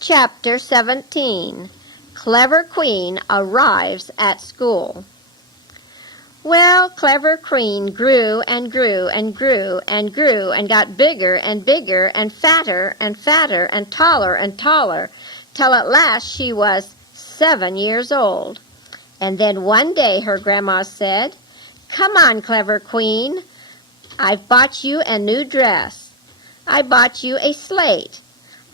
Chapter 17. Clever Queen Arrives at School. Well, Clever Queen grew and grew and grew and grew and got bigger and bigger and fatter and taller, till at last she was 7 years old. And then one day her grandma said, "Come on, Clever Queen, I've bought you a new dress. I bought you a slate.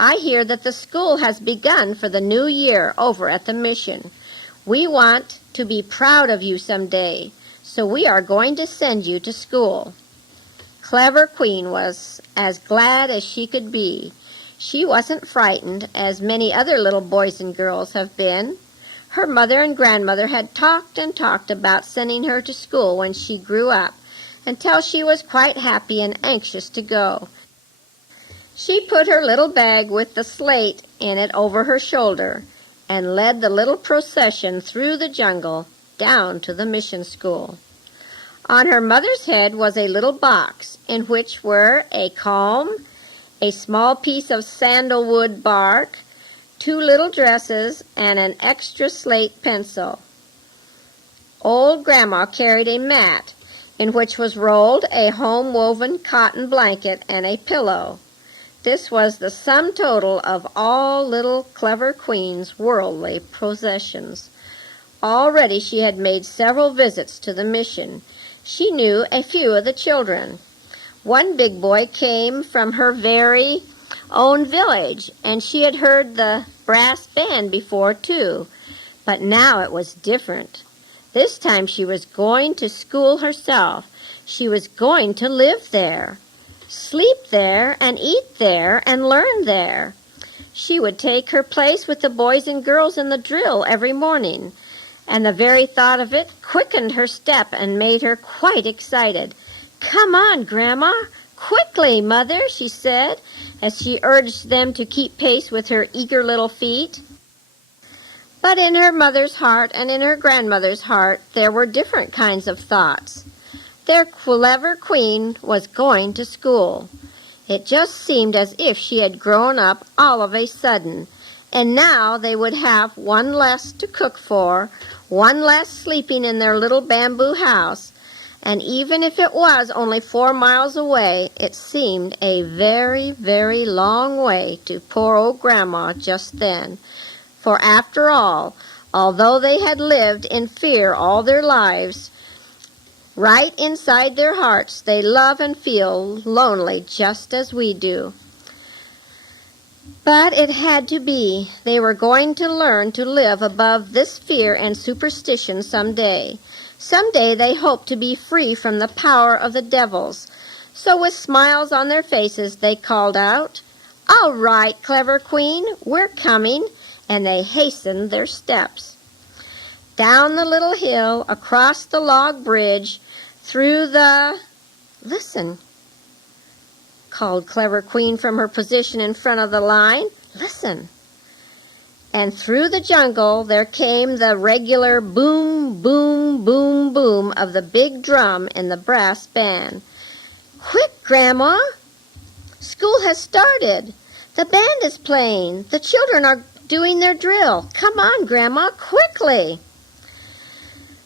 I hear that the school has begun for the new year over at the mission. We want to be proud of you someday, so we are going to send you to school." Clever Queen was as glad as she could be. She wasn't frightened, as many other little boys and girls have been. Her mother and grandmother had talked and talked about sending her to school when she grew up, until she was quite happy and anxious to go. She put her little bag with the slate in it over her shoulder and led the little procession through the jungle down to the mission school. On her mother's head was a little box in which were a comb, a small piece of sandalwood bark, 2 little dresses, and an extra slate pencil. Old Grandma carried a mat in which was rolled a home-woven cotton blanket and a pillow. This was the sum total of all little Clever Queen's worldly possessions. Already she had made several visits to the mission. She knew a few of the children. One big boy came from her very own village, and she had heard the brass band before, too. But now it was different. This time she was going to school herself. She was going to live there, sleep there, and eat there, and learn there. She would take her place with the boys and girls in the drill every morning, and the very thought of it quickened her step and made her quite excited. "Come on, Grandma! Quickly, Mother!" she said, as she urged them to keep pace with her eager little feet. But in her mother's heart and in her grandmother's heart there were different kinds of thoughts. Their Clever Queen was going to school. It just seemed as if she had grown up all of a sudden, and now they would have one less to cook for, one less sleeping in their little bamboo house, and even if it was only 4 miles away, it seemed a very, very long way to poor old Grandma just then. For after all, although they had lived in fear all their lives, right inside their hearts they love and feel lonely just as we do. But it had to be. They were going to learn to live above this fear and superstition someday. Someday they hoped to be free from the power of the devils. So with smiles on their faces they called out, "All right, Clever Queen, we're coming," and they hastened their steps. Down the little hill, across the log bridge, through the... "Listen," called Clever Queen from her position in front of the line. "Listen." And through the jungle there came the regular boom, boom, boom, boom of the big drum in the brass band. "Quick, Grandma! School has started. The band is playing. The children are doing their drill. Come on, Grandma, quickly!"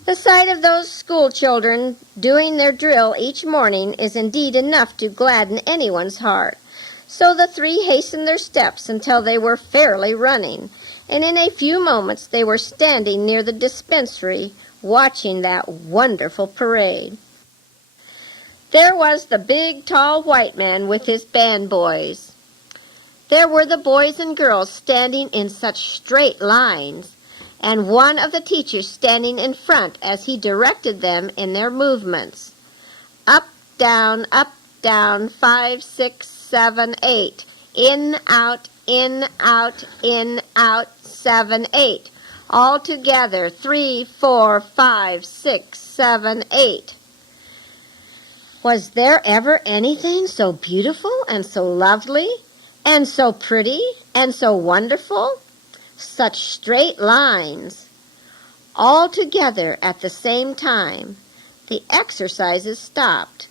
The sight of those school children doing their drill each morning is indeed enough to gladden anyone's heart. So the 3 hastened their steps until they were fairly running, and in a few moments they were standing near the dispensary watching that wonderful parade. There was the big, tall white man with his band boys. There were the boys and girls standing in such straight lines, and one of the teachers standing in front as he directed them in their movements. Up, down, 5, 6, 7, 8. In, out, 7, 8. All together, 3, 4, 5, 6, 7, 8. Was there ever anything so beautiful and so lovely and so pretty and so wonderful? Such straight lines, all together at the same time. The exercises stopped.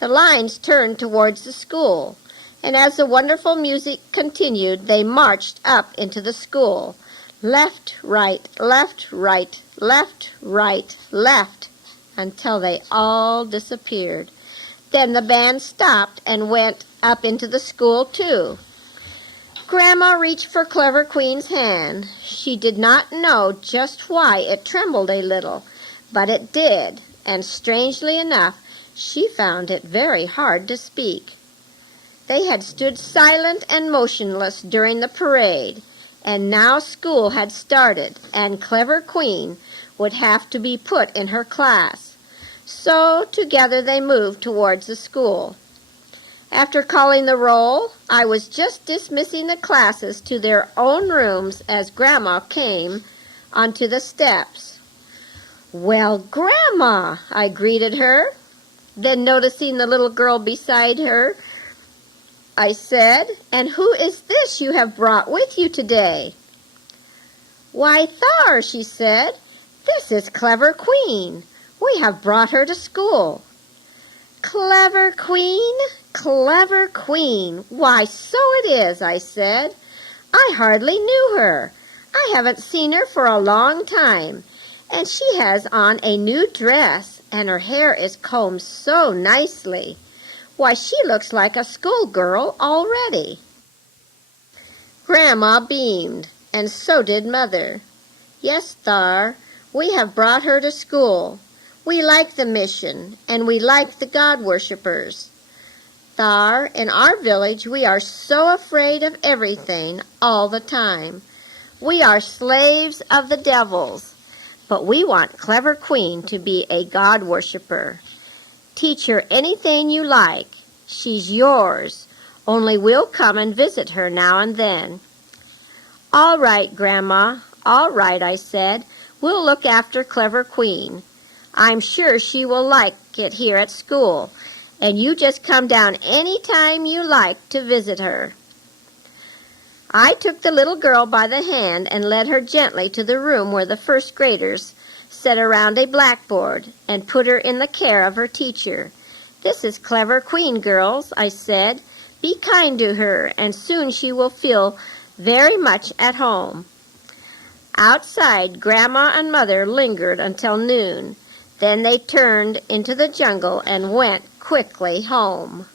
The lines turned towards the school, and as the wonderful music continued, they marched up into the school. Left, right, left, right, left, right, left, until they all disappeared. Then the band stopped and went up into the school, too. Grandma reached for Clever Queen's hand. She did not know just why it trembled a little, but it did, and strangely enough, she found it very hard to speak. They had stood silent and motionless during the parade, and now school had started, and Clever Queen would have to be put in her class. So together they moved towards the school. After calling the roll, I was just dismissing the classes to their own rooms as Grandma came onto the steps. "Well, Grandma," I greeted her. Then noticing the little girl beside her, I said, "And who is this you have brought with you today?" "Why, Thar," she said, "this is Clever Queen. We have brought her to school." "Clever Queen? Clever Queen. Why, so it is," I said. "I hardly knew her. I haven't seen her for a long time, and she has on a new dress, and her hair is combed so nicely. Why, she looks like a schoolgirl already." Grandma beamed, and so did Mother. "Yes, Thar, we have brought her to school. We like the mission, and we like the God-worshippers. Thar, in our village we are so afraid of everything all the time. We are slaves of the devils, but we want Clever Queen to be a God-worshipper. Teach her anything you like. She's yours, only we'll come and visit her now and then." "All right, Grandma, all right," I said. "We'll look after Clever Queen. I'm sure she will like it here at school, and you just come down any time you like to visit her." I took the little girl by the hand and led her gently to the room where the first graders sat around a blackboard, and put her in the care of her teacher. "This is Clever Queen, girls," I said. "Be kind to her, and soon she will feel very much at home." Outside, Grandma and Mother lingered until noon. Then they turned into the jungle and went quickly home.